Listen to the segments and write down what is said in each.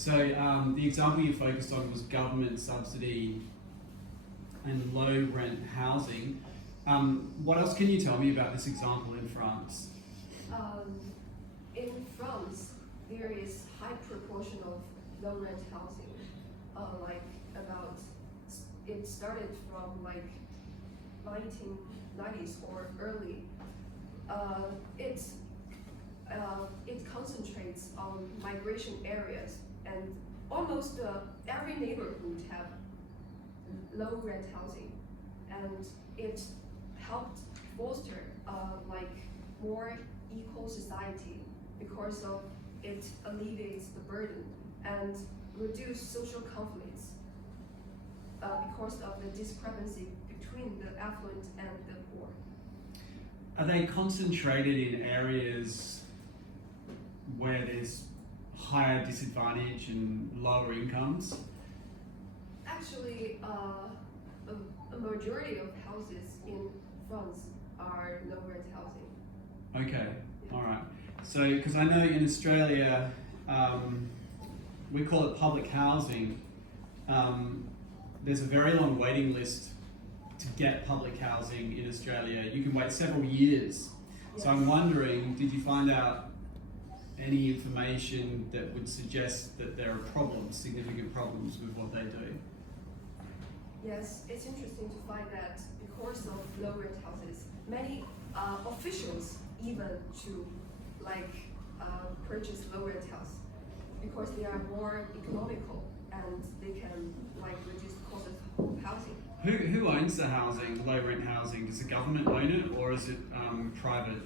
So the example you focused on was government subsidy and low rent housing. What else can you tell me about this example in France? In France, there is high proportion of low rent housing. It started from 1990s or early. It concentrates on migration areas, and almost every neighborhood have low rent housing, and it helped foster more equal society because of it alleviates the burden and reduce social conflicts because of the discrepancy between the affluent and the poor. Are they concentrated in areas where there's higher disadvantage and lower incomes? Actually, a majority of houses in France are low rent housing. Okay, all right. So, because I know in Australia, we call it public housing. There's a very long waiting list to get public housing in Australia. You can wait several years. Yes. So I'm wondering, did you find out any information that would suggest that there are problems, significant problems with what they do? Yes, it's interesting to find that because of low rent houses, many officials even to purchase low rent house because they are more economical and they can reduce the cost of housing. Who owns the housing, low rent housing? Does the government own it or is it private?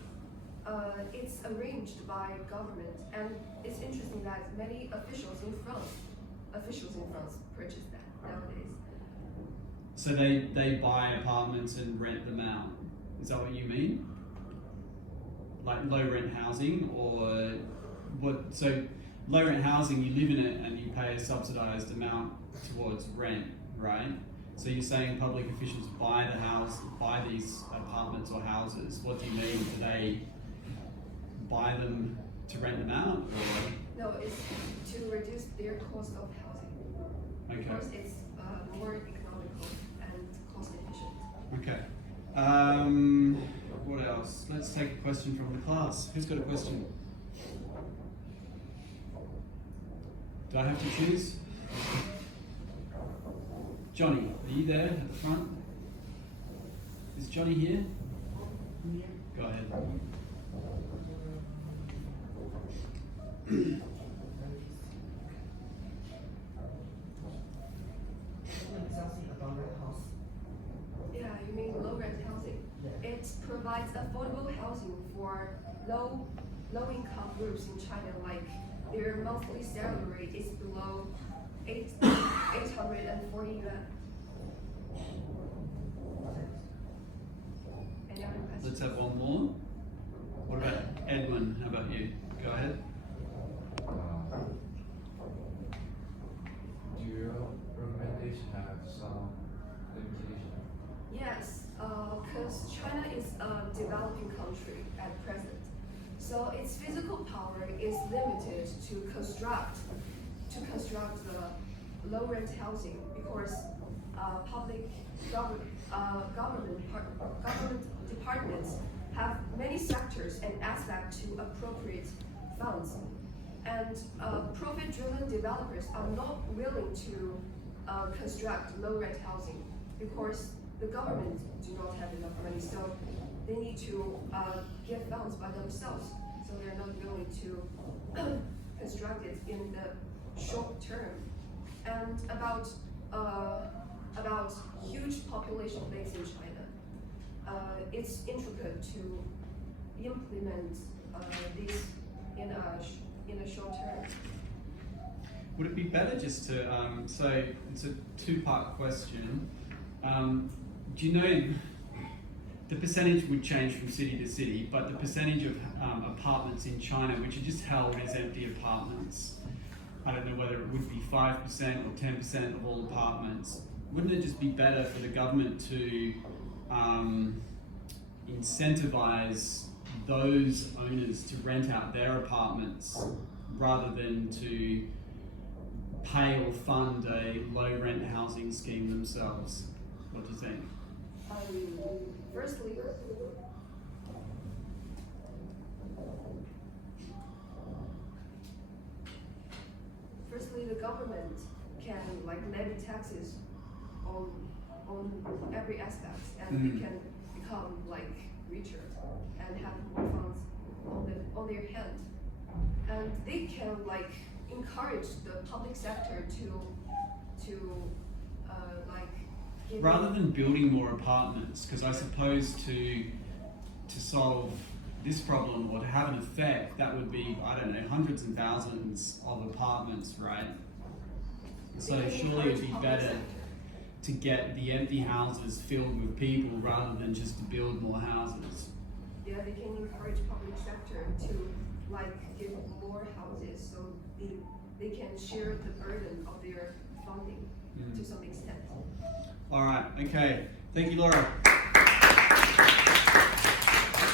It's arranged by government, and it's interesting that many officials in France purchase that nowadays. So they buy apartments and rent them out. Is that what you mean? Like low rent housing, or what? So low rent housing, you live in it and you pay a subsidized amount towards rent, right? So you're saying public officials buy these apartments or houses. What do you mean? Do they buy them to rent them out? Or? No, it's to reduce their cost of housing. Okay. Because it's more economical and cost efficient. Okay. What else? Let's take a question from the class. Who's got a question? Do I have to choose? Johnny, are you there at the front? Is Johnny here? Go ahead. Yeah, you mean low rent housing. It provides affordable housing for low income groups in China, their monthly salary is below 840 yuan. Any other questions? Let's have one more. What about Edwin? How about you? Go ahead. Do your recommendation have some limitation? Yes, because China is a developing country at present. So its physical power is limited to construct the low rent housing because government departments have many sectors and aspects to appropriate funds, and profit-driven developers are not willing to construct low rent housing because the government do not have enough money, so they need to get funds by themselves. So they're not willing to construct it in the short term. And about huge population base in China, it's intricate to implement this in a short term. Would it be better just to, so it's a two-part question. Do you know, the percentage would change from city to city, but the percentage of apartments in China which are just held as empty apartments, I don't know whether it would be 5% or 10% of all apartments. Wouldn't it just be better for the government to incentivize those owners to rent out their apartments rather than to pay or fund a low rent housing scheme themselves? What do you think? Firstly, the government can like levy taxes on every aspect, and they can become like richer and have more funds on their hand, and they can like encourage the public sector to like give Rather than building more apartments, because I suppose to solve this problem or to have an effect, that would be, I don't know, hundreds and thousands of apartments, right? So surely it'd be better to get the empty houses filled with people rather than just to build more houses. Yeah, they can encourage public sector to like give more houses so they can share the burden of their funding to some extent. All right, okay. Thank you, Laura.